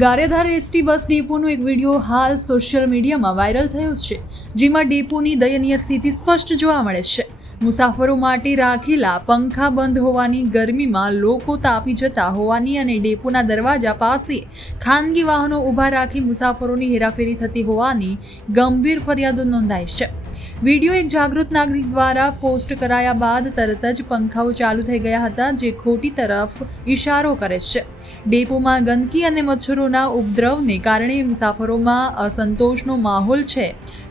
Gariadhar ST bus ડેપોનો એક video હાલ social મીડિયામાં વાયરલ થયો છે, જેમાં ડેપોની દયનીય સ્થિતિ સ્પષ્ટ જોવા મળે છે. મુસાફરો માટે રાખેલા પંખા બંધ હોવાની, ગરમીમાં લોકો તાપી જતા હોવાની અને ડેપોના દરવાજા પાસે ખાનગી વાહનો ઊભા રાખી મુસાફરોની હેરાફેરી થતી હોવાની ગંભીર ફરિયાદો નોંધાઈ છે. વિડીયો એક જાગૃત નાગરિક દ્વારા પોસ્ટ કરાયા બાદ તરત જ પંખાઓ ચાલુ થઈ ગયા હતા, જે ખોટી તરફ ઇશારો કરે છે. ડેપોમાં ગંદકી અને મચ્છરોના ઉપદ્રવને કારણે મુસાફરોમાં અસંતોષનો માહોલ છે.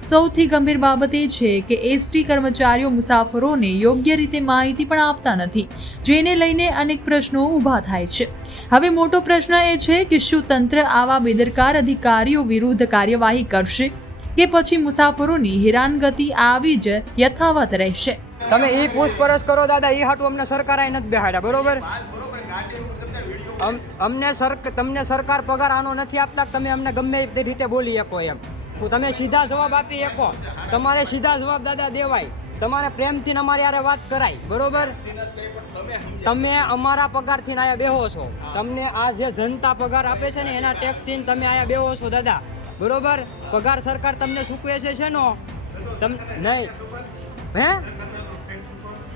સૌથી ગંભીર બાબત એ છે કે એસટી કર્મચારીઓ મુસાફરોને યોગ્ય રીતે માહિતી પણ આપતા નથી, જેને લઈને અનેક પ્રશ્નો ઊભા થાય છે. હવે મોટો પ્રશ્ન એ છે કે શું તંત્ર આવા બેદરકાર અધિકારીઓ વિરુદ્ધ કાર્યવાહી કરશે કે પછી મુસાફરોની હેરાનગતિ આવી જ યથાવત રહેશે? તમે એ પૂછપરછ કરો દાદા, એ હાટું અમને સરકાર અહીં નથી બેહાડ્યા, બરોબર? તમને સરકાર પગાર આનો નથી આપતા, તમે અમને ગમે તે રીતે બોલી શકો એમ. તમે સીધા જવાબ આપી શકો, તમારે સીધા જવાબ દાદા દેવાય, તમારે પ્રેમથી અમારી યારે વાત કરાય, બરોબર? તમે અમારા પગારથી આયા બેહો છો, તમને આ જે જનતા પગાર આપે છે ને એના ટેક્સથી તમે આયા બેહો છો દાદા, બરોબર? પગાર સરકાર તમને ચૂકવે છે શેનો? નહીં હે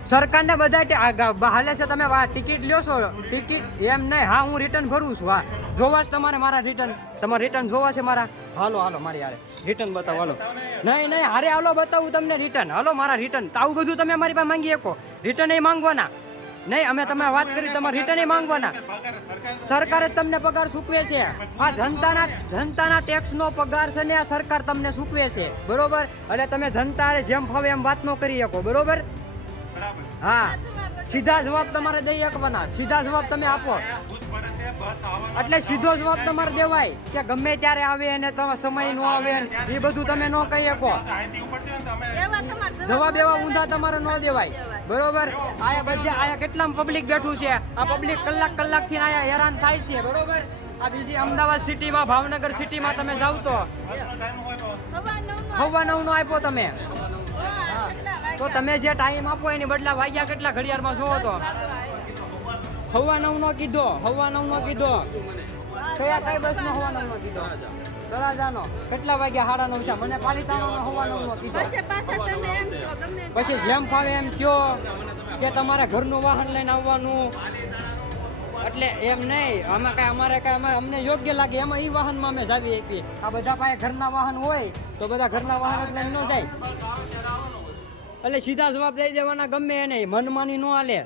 સરકારને બધા હાલે છે, તમે ટિકિટ લ્યો છો, ટિકિટ એમ નહીં. હા, હું રિટર્ન ભરું છું. હા, જોવા જ તમારે મારા રિટર્ન, તમારે રિટર્ન જોવા છે મારા? હાલો મારી યારે રિટર્ન બતાવો. હાલો, નહીં હારે હાલો બતાવું તમને રિટર્ન. હાલો મારા રિટર્ન. આવું બધું તમે અમારી પાસે માંગી શકો, રિટર્ન એ માંગવાના નહીં. અમે તમે વાત કરી, તમારે રિટર્ન એ માંગવાના. સરકારે તમને પગાર ચૂકવે છે. આ જનતાના ટેક્સનો પગાર છે ને, આ સરકાર તમને ચૂકવે છે, બરોબર? એટલે તમે જનતાને જેમ ફાવે એમ વાત ન કરી શકો, બરોબર? હા, સીધા જવાબ તમારે દઈ શકવાના, સીધા જવાબ તમે આપો. એટલે સીધો જવાબ તમારે દેવાય કે ગમે ત્યારે આવે અને તમે સમય નો આવે એ બધું તમે ન કહી શકો. જવાબ એવા ઊંધા તમારે ન દેવાય, બરોબર? આયા કેટલા પબ્લિક બેઠું છે, આ પબ્લિક કલાક થી આયા હેરાન થાય છે, બરોબર? આ બીજી અમદાવાદ સિટીમાં, ભાવનગર સિટીમાં તમે જાવ તો 9:15 નો આપ્યો તમે, તો તમે જે ટાઈમ આપો એની બદલા વાગ્યા કેટલા ઘડિયાળમાં જોવો તો 9:15 નો કીધો, 9:15 નો કીધો. કયા કઈ બસ નો 9:15 નો કીધો? તળાજાનો કેટલા વાગ્યા? 9:30 છે. મને પાલિતાનો 9:15 નો કીધો. પછી જેમ ફાવે એમ કયો કે તમારે ઘરનું વાહન લઈને આવવાનું. એટલે એમ નહીં, અમારે અમને યોગ્ય લાગે એમાં એ વાહનમાં અમે જાવી શકીએ. આ બધા પાસે ઘરના વાહન હોય તો બધા ઘરના વાહન લઈને ન જાય. એટલે સીધા જવાબ દઈ દેવાના, ગમે એને મનમાની ન હાલે.